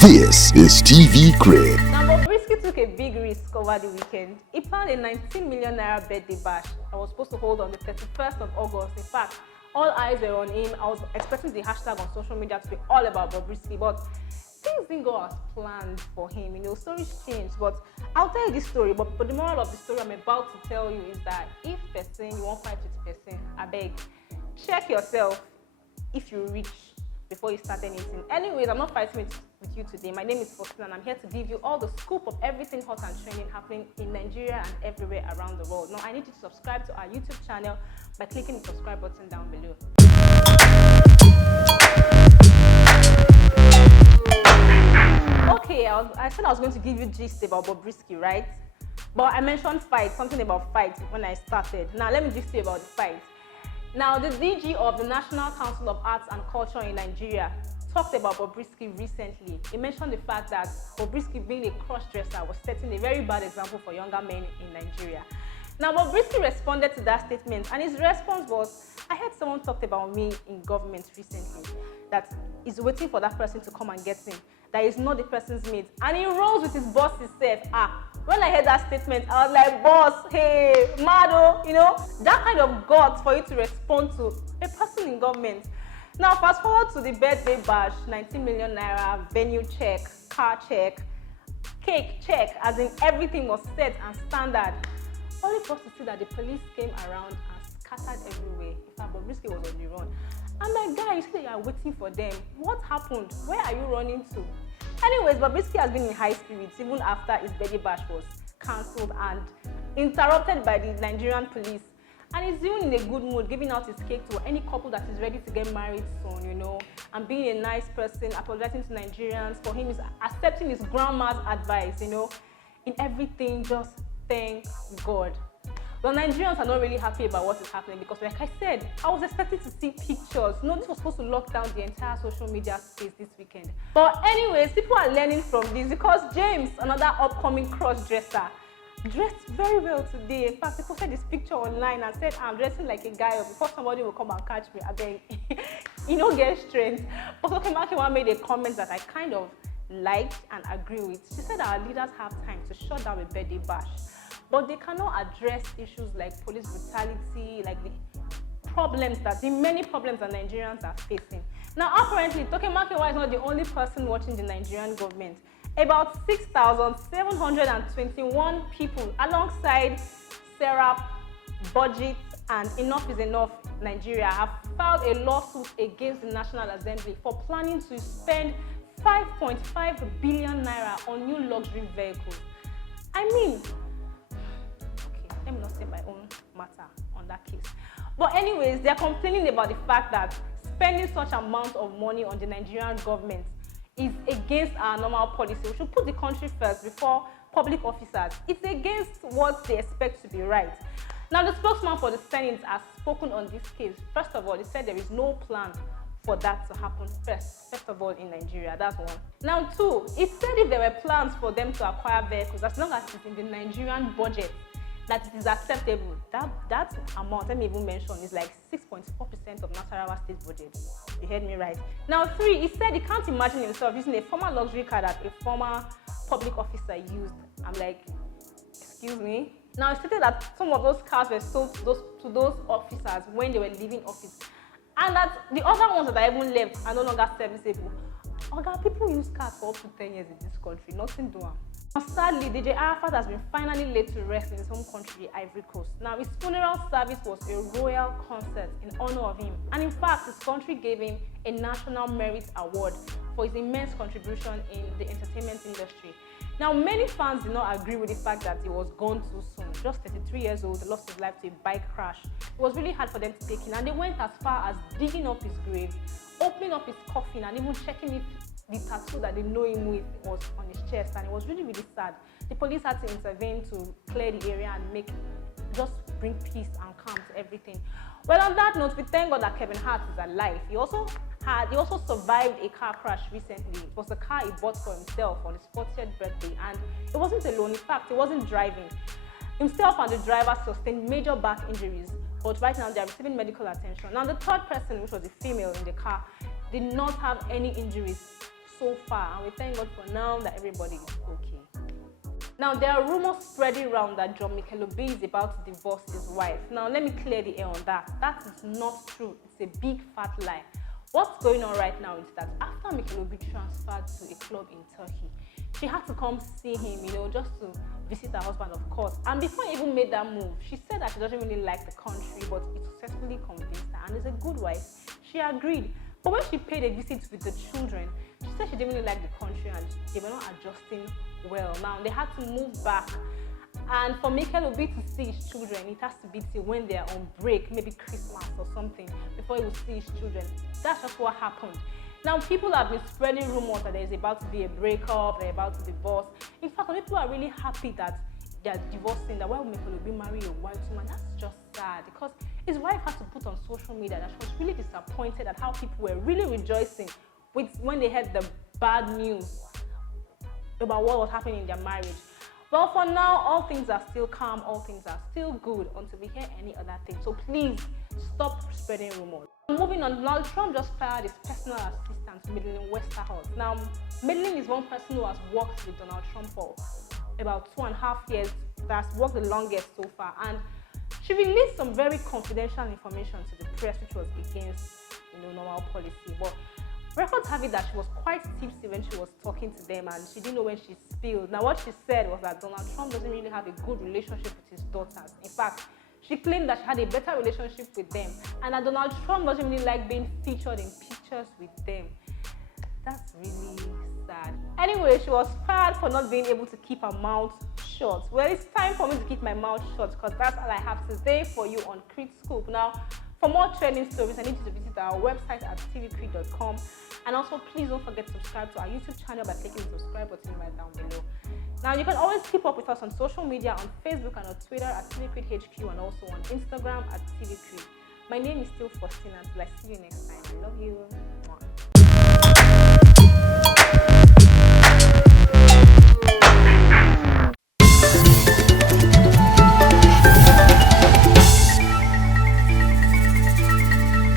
This is TV Crib. Now, Bobrisky took a big risk over the weekend. He planned a 19 million naira birthday bash that was supposed to hold on the 31st of August. In fact, all eyes were on him. I was expecting the hashtag on social media to be all about Bobrisky, but things didn't go as planned for him. Stories changed. But I'll tell you this story. But the moral of the story I'm about to tell you is that if you won't fight with person, I beg, check yourself if you reach before you start anything. Anyways, I'm not fighting with you today. My name is Faustina and I'm here to give you all the scoop of everything hot and trending happening in Nigeria and everywhere around the world. Now, I need you to subscribe to our YouTube channel by clicking the subscribe button down below. Okay, I said I was going to give you gist about Bobrisky, right? But I mentioned fight, something about fight when I started. Now, let me gist you about the fight. Now, the DG of the National Council of Arts and Culture in Nigeria talked about Bobrisky recently. He mentioned the fact that Bobrisky, being a cross-dresser, was setting a very bad example for younger men in Nigeria. Now, Bobrisky responded to that statement, and his response was, I heard someone talked about me in government recently, that he's waiting for that person to come and get him, that he's not the person's mate, and he rolls with his boss himself. When I heard that statement, I was like, boss, hey, Mado, that kind of guts for you to respond to a person in government. Now, fast forward to the birthday bash, 19 million naira, venue check, car check, cake check, as in everything was set and standard. Only for us to see that the police came around and scattered everywhere. In fact, Bobrisky was on the run. I'm like, guy, you say you are waiting for them. What happened? Where are you running to? Anyways, Bobrisky has been in high spirits even after his birthday bash was cancelled and interrupted by the Nigerian police. And he's even in a good mood, giving out his cake to any couple that is ready to get married soon, and being a nice person, apologizing to Nigerians. For him, is accepting his grandma's advice, in everything, just thank God. Well, Nigerians are not really happy about what is happening because, like I said, I was expecting to see pictures. This was supposed to lock down the entire social media space this weekend. But anyways, people are learning from this because James, another upcoming cross-dresser, dressed very well today. In fact, he posted this picture online and said, I'm dressing like a guy before somebody will come and catch me. I beg, get strength. But Okemakiwa made a comment that I kind of liked and agree with. She said our leaders have time to shut down a birthday bash, but they cannot address issues like police brutality, like the many problems that Nigerians are facing. Now, apparently, Tokemakiwa is not the only person watching the Nigerian government. About 6,721 people, alongside Serap, Budget, and Enough is Enough Nigeria, have filed a lawsuit against the National Assembly for planning to spend 5.5 billion naira on new luxury vehicles. Okay, let me not say my own matter on that case. But anyways, they're complaining about the fact that spending such amount of money on the Nigerian government is against our normal policy. We should put the country first before public officers. It's against what they expect to be right. Now, the spokesman for the Senate has spoken on this case. First of all, he said there is no plan for that to happen first of all in Nigeria. That's one. Now, two, he said if there were plans for them to acquire vehicles, as long as it's in the Nigerian budget, that it is acceptable. That amount, let me even mention, is like 6.4% of Nasarawa state budget. You heard me right. Now, three, he said he can't imagine himself using a former luxury car that a former public officer used. I'm like, excuse me? Now, he stated that some of those cars were sold to those officers when they were leaving office, and that the other ones that are even left are no longer serviceable. People use cars for up to 10 years in this country, nothing do them. Now, sadly, DJ Arafat has been finally laid to rest in his home country, Ivory Coast. Now, his funeral service was a royal concert in honor of him. And in fact, his country gave him a National Merit Award for his immense contribution in the entertainment industry. Now, many fans did not agree with the fact that he was gone too soon. Just 33 years old, lost his life to a bike crash. It was really hard for them to take in, and they went as far as digging up his grave, opening up his coffin, and even checking if the tattoo that they know him with was on his chest, and it was really, really sad. The police had to intervene to clear the area and just bring peace and calm to everything. Well, on that note, we thank God that Kevin Hart is alive. He also survived a car crash recently. It was a car he bought for himself on his 40th birthday, and it wasn't alone. In fact, he wasn't driving. Himself and the driver sustained major back injuries, but right now they are receiving medical attention. Now, the third person, which was a female in the car, did not have any injuries so far, and we thank God for now that everybody is okay. Now, there are rumors spreading around that John Mikelobi is about to divorce his wife. Now, let me clear the air on that. That is not true. It's a big fat lie. What's going on right now is that after Mikelobi transferred to a club in Turkey, she had to come see him, just to visit her husband, of course. And before he even made that move, she said that she doesn't really like the country, but it successfully convinced her and is a good wife. She agreed. But when she paid a visit with the children, she said she didn't really like the country and they were not adjusting well. Now, they had to move back. And for Mikelobi to see his children, it has to be till when they are on break, maybe Christmas or something, before he will see his children. That's just what happened. Now, people have been spreading rumors that there is about to be a breakup, they're about to divorce. In fact, some people are really happy that they're divorcing, that why would Mikelobi marry a white woman? That's just sad, because his wife had to put on social media that she was really disappointed at how people were really rejoicing when they heard the bad news about what was happening in their marriage. Well, for now, all things are still calm, all things are still good until we hear any other thing. So please stop spreading rumors. Moving on, Donald Trump just fired his personal assistant, Madeleine Westerholt. Now, Madeleine is one person who has worked with Donald Trump for about 2.5 years, that's worked the longest so far, and she released some very confidential information to the press, which was against normal policy. But records have it that she was quite tipsy when she was talking to them, and she didn't know when she spilled. Now, what she said was that Donald Trump doesn't really have a good relationship with his daughters. In fact, she claimed that she had a better relationship with them, and that Donald Trump doesn't really like being featured in pictures with them. That's really sad. Anyway, she was fired for not being able to keep her mouth shut. Well, it's time for me to keep my mouth shut, because that's all I have today for you on Creed Scoop. Now, for more trending stories, I need you to visit our website at tvcreed.com. And also, please don't forget to subscribe to our YouTube channel by clicking the subscribe button right down below. Now, you can always keep up with us on social media, on Facebook and on Twitter at tvcreedhq, and also on Instagram at tvcreed. My name is still Faustina. Until I see you next time. I love you.